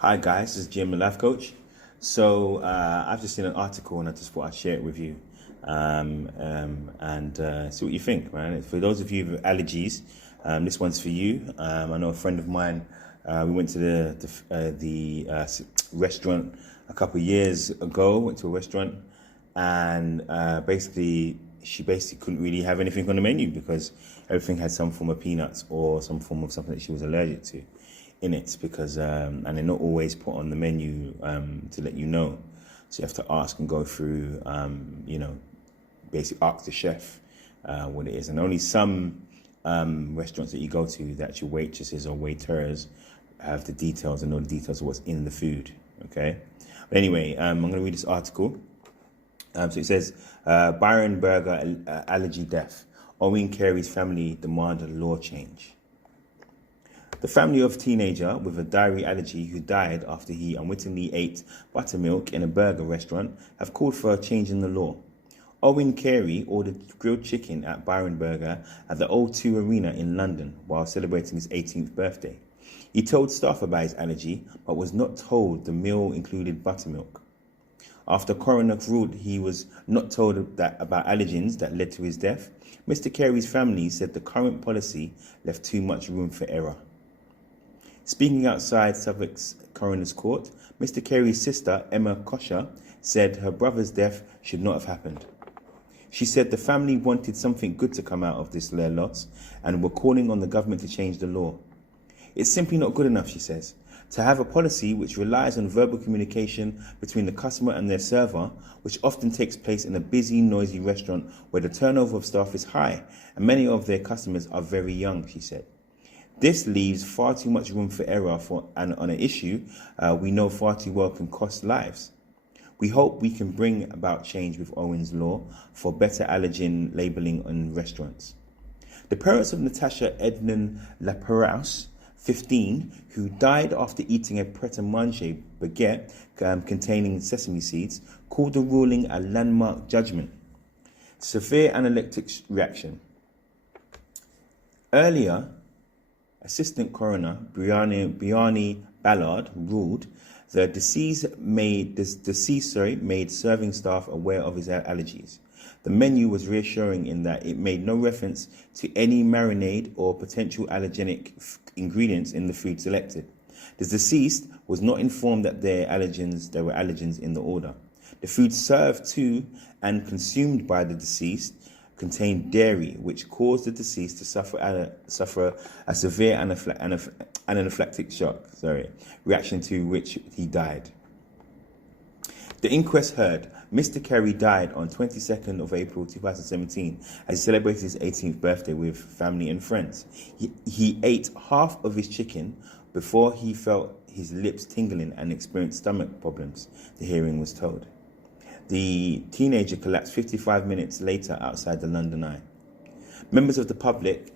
Hi guys, this is Jim, the life coach. So I've just seen an article and I just thought I'd share it with you and see what you think, man. For those of you with allergies, this one's for you. I know a friend of mine. We went to the restaurant a couple of years ago. Went to a restaurant and she couldn't really have anything on the menu because everything had some form of peanuts or some form of something that she was allergic to in it, because and they're not always put on the menu to let you know, so you have to ask and go through basically ask the chef what it is. And only some restaurants that you go to, the actual waitresses or waiters have the details and know the details of what's in the food. Okay, but anyway, I'm going to read this article. So it says, Byron Berger allergy death. Owen Carey's family demand a law change. The family of a teenager with a dairy allergy who died after he unwittingly ate buttermilk in a burger restaurant have called for a change in the law. Owen Carey ordered grilled chicken at Byron Burger at the O2 Arena in London while celebrating his 18th birthday. He told staff about his allergy, but was not told the meal included buttermilk. After coroner ruled he was not told about allergens that led to his death, Mr. Carey's family said the current policy left too much room for error. Speaking outside Southwark's coroner's court, Mr. Carey's sister, Emma Kosher, said her brother's death should not have happened. She said the family wanted something good to come out of this loss and were calling on the government to change the law. It's simply not good enough, she says, to have a policy which relies on verbal communication between the customer and their server, which often takes place in a busy, noisy restaurant where the turnover of staff is high and many of their customers are very young, she said. This leaves far too much room for error on an issue we know far too well can cost lives. We hope we can bring about change with Owen's law for better allergen labelling in restaurants. The parents of Natasha Lycoris, 15, who died after eating a pret-a-manger baguette containing sesame seeds, called the ruling a landmark judgment. Severe anaphylactic reaction. Earlier, Assistant Coroner Brianni Ballard ruled the deceased made serving staff aware of his allergies. The menu was reassuring in that it made no reference to any marinade or potential allergenic ingredients in the food selected. The deceased was not informed that there were allergens in the order. The food served to and consumed by the deceased contained dairy, which caused the deceased to suffer a severe anaphylactic shock reaction, to which he died. The inquest heard Mr. Carey died on 22nd of April 2017 as he celebrated his 18th birthday with family and friends. He ate half of his chicken before he felt his lips tingling and experienced stomach problems, the hearing was told. The teenager collapsed 55 minutes later outside the London Eye. Members of the public,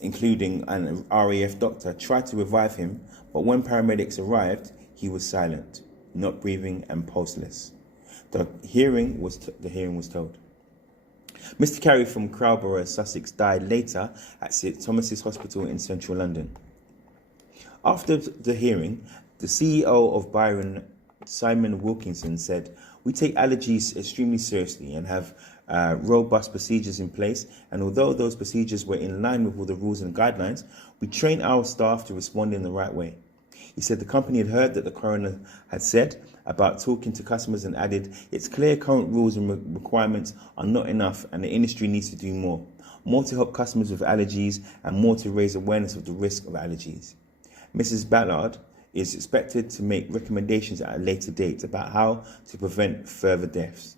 including an RAF doctor, tried to revive him, but when paramedics arrived, he was silent, not breathing and pulseless. The hearing was told. Mr. Carey from Crowborough, Sussex, died later at St Thomas's Hospital in central London. After the hearing, the CEO of Byron, Simon Wilkinson, said, "We take allergies extremely seriously and have robust procedures in place, and although those procedures were in line with all the rules and guidelines, we train our staff to respond in the right way." He said the company had heard that the coroner had said about talking to customers and added, "It's clear current rules and requirements are not enough and the industry needs to do more to help customers with allergies and more to raise awareness of the risk of allergies." Mrs. Ballard is expected to make recommendations at a later date about how to prevent further deaths.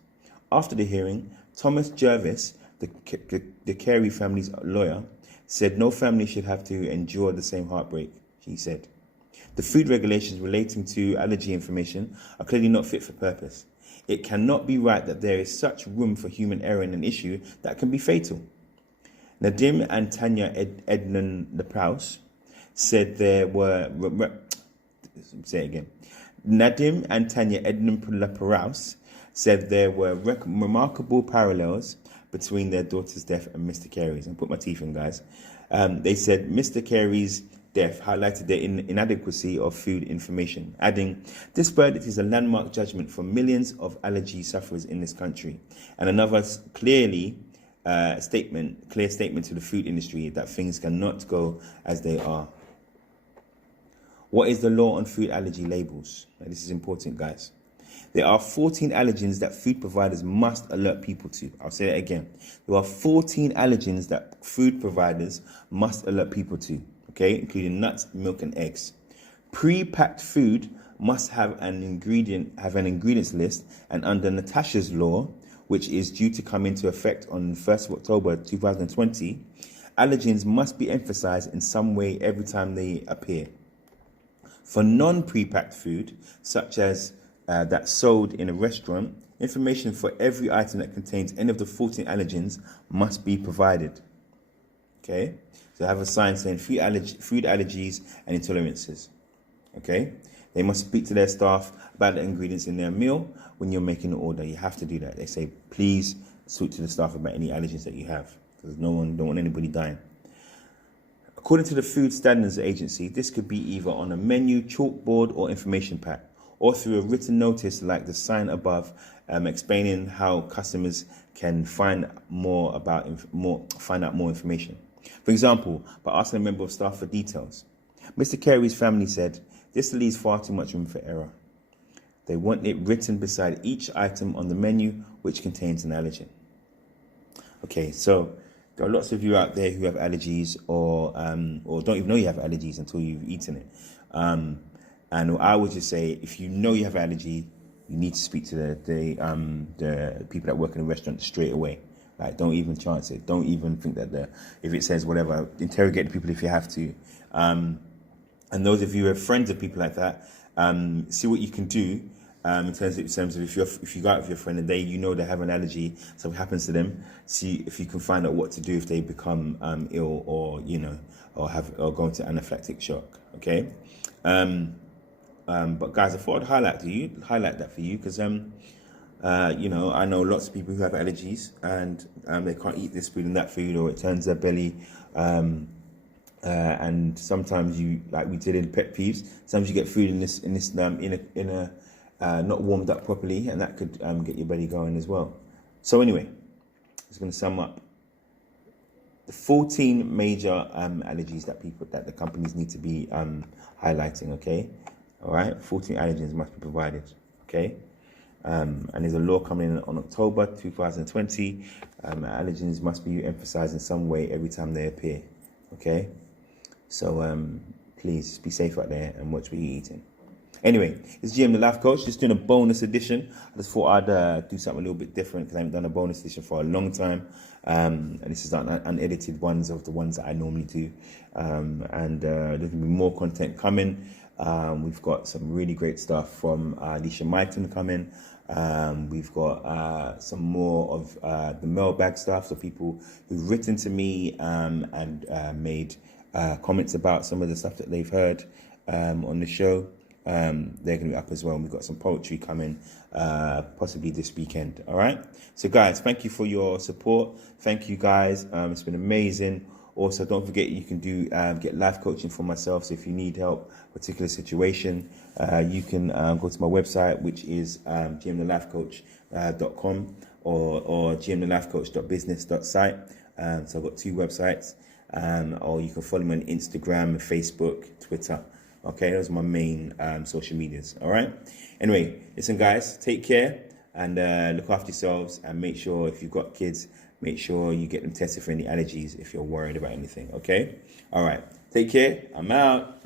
After the hearing, Thomas Jervis, the Carey family's lawyer, said no family should have to endure the same heartbreak, he said. The food regulations relating to allergy information are clearly not fit for purpose. It cannot be right that there is such room for human error in an issue that can be fatal. Nadim and Tanya Ednan Lepraus said there were... Nadim and Tanya Ednan-Laparaus said there were remarkable parallels between their daughter's death and Mr. Carey's. And put my teeth in, guys. They said Mr. Carey's death highlighted the inadequacy of food information, adding, "This verdict is a landmark judgment for millions of allergy sufferers in this country, and another clear statement to the food industry that things cannot go as they are." What is the law on food allergy labels? Now, this is important, guys. There are 14 allergens that food providers must alert people to. I'll say that again. There are 14 allergens that food providers must alert people to, okay, including nuts, milk, and eggs. Pre-packed food must have an ingredients list, and under Natasha's law, which is due to come into effect on 1st of October 2020, allergens must be emphasized in some way every time they appear. For non-pre-packed food, such as that's sold in a restaurant, information for every item that contains any of the 14 allergens must be provided. Okay, so have a sign saying food allergies and intolerances. Okay, they must speak to their staff about the ingredients in their meal when you're making an order. You have to do that. They say, please speak to the staff about any allergens that you have, because don't want anybody dying. According to the Food Standards Agency, this could be either on a menu, chalkboard, or information pack, or through a written notice like the sign above, explaining how customers can find out more information. For example, by asking a member of staff for details. Mr. Carey's family said, "This leaves far too much room for error. They want it written beside each item on the menu which contains an allergen." Okay, so there are lots of you out there who have allergies or don't even know you have allergies until you've eaten it. And I would just say, if you know you have allergy, you need to speak to the people that work in the restaurant straight away. Like, don't even chance it. Don't even think that if it says whatever, interrogate the people if you have to. And those of you who have friends of people like that, see what you can do in terms of if you go out with your friend and they have an allergy, something happens to them. See if you can find out what to do if they become ill or or go into anaphylactic shock. Okay. But guys, I thought I'd highlight that for you because I know lots of people who have allergies and they can't eat this food and that food, or it turns their belly. And sometimes you, like we did in pet peeves, sometimes you get food in a not warmed up properly, and that could get your belly going as well. So anyway, I'm just going to sum up the 14 major allergies that the companies need to be highlighting. Okay. All right, 14 allergens must be provided, okay? And there's a law coming in on October 2020. Allergens must be emphasized in some way every time they appear, okay? So please be safe out there and watch what you're eating. Anyway, it's GM the Life Coach, just doing a bonus edition. I just thought I'd do something a little bit different because I haven't done a bonus edition for a long time. And this is unedited ones of the ones that I normally do. And there's going to be more content coming. We've got some really great stuff from Alicia Myton coming. We've got some more of the mailbag stuff, so people who've written to me and made comments about some of the stuff that they've heard on the show. They're going to be up as well. We've got some poetry coming possibly this weekend. All right. So guys, thank you for your support. Thank you guys. It's been amazing. Also, don't forget you can do get life coaching for myself. So if you need help, particular situation, you can go to my website, which is gmthelifecoach.com or gmthelifecoach.business.site. So I've got two websites, or you can follow me on Instagram, Facebook, Twitter. Okay, those are my main social medias. All right. Anyway, listen, guys, take care and look after yourselves, and make sure if you've got kids, make sure you get them tested for any allergies if you're worried about anything. Okay. All right. Take care. I'm out.